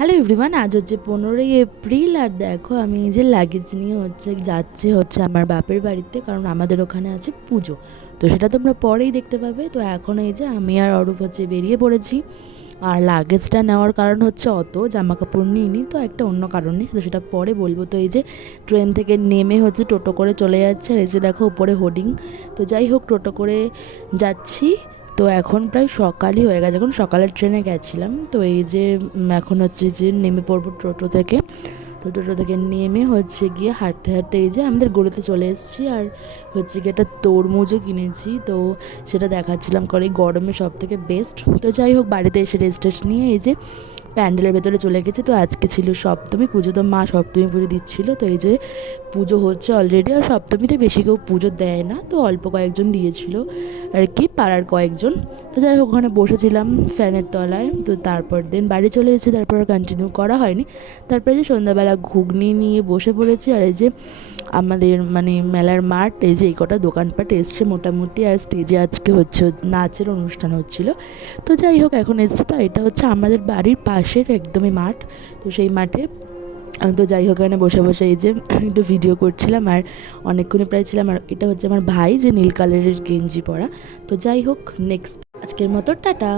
Hello everyone, আজ হচ্ছে 15ই April. আর দেখো আমি এই যে লাগেজ নিয়ে যাচ্ছি আমার বাপের বাড়িতে, কারণ আমাদের ওখানে আছে পুজো। তো সেটা তোমরা পরেই দেখতে পাবে। তো এখন এই যে আমি আর অরূপ হচ্ছে বেরিয়ে পড়েছি। আর লাগেজটা নেওয়ার কারণ হচ্ছে অত জামা কাপড় নিইনি, তো একটা অন্য কারণে, তো সেটা পরে বলবো। তো এই যে ট্রেন থেকে নেমে হচ্ছে টোটো করে চলে যাচ্ছে, আর এই যে দেখো উপরে হোর্ডিং। তো যাই হোক, টোটো করে যাচ্ছি। তো এখন প্রায় সকালই হয়ে গেছে, এখন সকালের ট্রেনে গেছিলাম। তো এই যে এখন হচ্ছে যে নেমে পড়বো টোটো থেকে। তো টোটো থেকে নেমে হচ্ছে গিয়ে হাঁটতে হাঁটতে এই যে আমাদের গলিতে চলে এসেছি। আর হচ্ছে গিয়ে একটা তরমুজও কিনেছি, তো সেটা দেখাচ্ছিলাম, করে গরমে সব থেকে বেস্ট। তো যাই হোক, বাড়িতে এসে রেস্ট টেস্ট নিয়ে এই যে প্যান্ডেলের ভেতরে চলে গেছি। তো আজকে ছিল সপ্তমী পুজো, তো মা সপ্তমী পুজো দিচ্ছিলো। তো এই যে পুজো হচ্ছে অলরেডি। আর সপ্তমীতে বেশি কেউ পুজো দেয় না, তো অল্প কয়েকজন দিয়েছিল আর কি, পাড়ার কয়েকজন। তো যাই হোক, ওখানে বসেছিলাম ফ্যানের তলায়। তো তারপর দিন বাড়ি চলে এসেছি, তারপর কন্টিনিউ করা হয়নি। তারপরে যে সন্ধ্যাবেলা ঘুগনি নিয়ে বসে পড়েছি। আর এই যে আমাদের মানে মেলার মাঠ, এই যে এই কটা দোকানপাট এসছে মোটামুটি। আর স্টেজে আজকে হচ্ছে নাচের অনুষ্ঠান হচ্ছিল। তো যাই হোক, এখন এসছে। তো এটা হচ্ছে আমাদের বাড়ির পাশের একদমই মাঠ। তো সেই মাঠে তো যাই হোক, এখানে বসে বসে এই যে একটু ভিডিও করছিলাম। আর অনেকক্ষণই প্রায় ছিলাম। আর এটা হচ্ছে আমার ভাই, যে নীল কালারের গেঞ্জি পরা। তো যাই হোক, নেক্সট আজকের মতো টাটা।